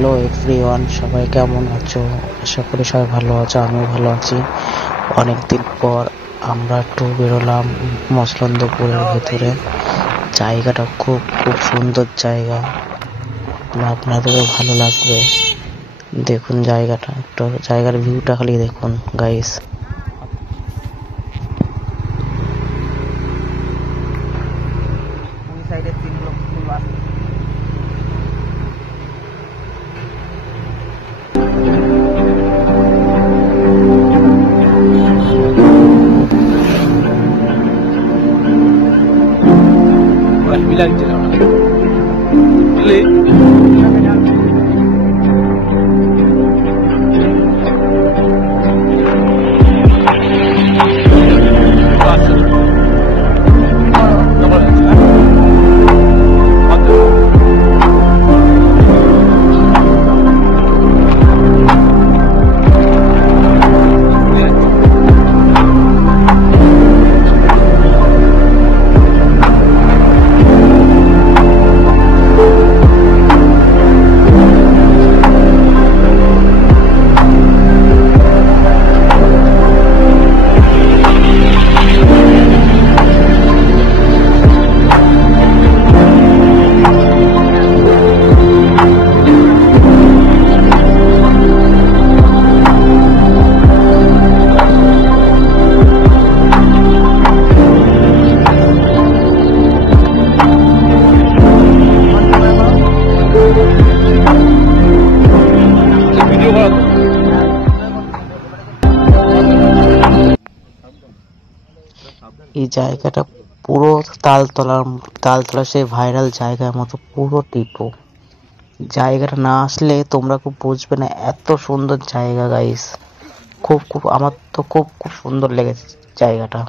Hello everyone, সবাই কেমন আছো? আশা করি সবাই ভালো আছো, আমিও ভালো আছি। অনেকদিন পর আমরা একটু বেরোলাম মসলন্দপুরের ভেতরে। জায়গাটা খুব খুব সুন্দর জায়গা, আপনাদেরও ভালো লাগবে। দেখুন জায়গাটা, একটু জায়গার ভিউটা খালি দেখুন গাইস। এই জায়গাটা পুরো তালতলা সেই ভাইরাল জায়গার মতো পুরো টিপো। জায়গাটা না আসলে তোমরা খুব বুঝবে না, এত সুন্দর জায়গা গাইস। খুব আমার তো খুব খুব সুন্দর লেগেছে জায়গাটা।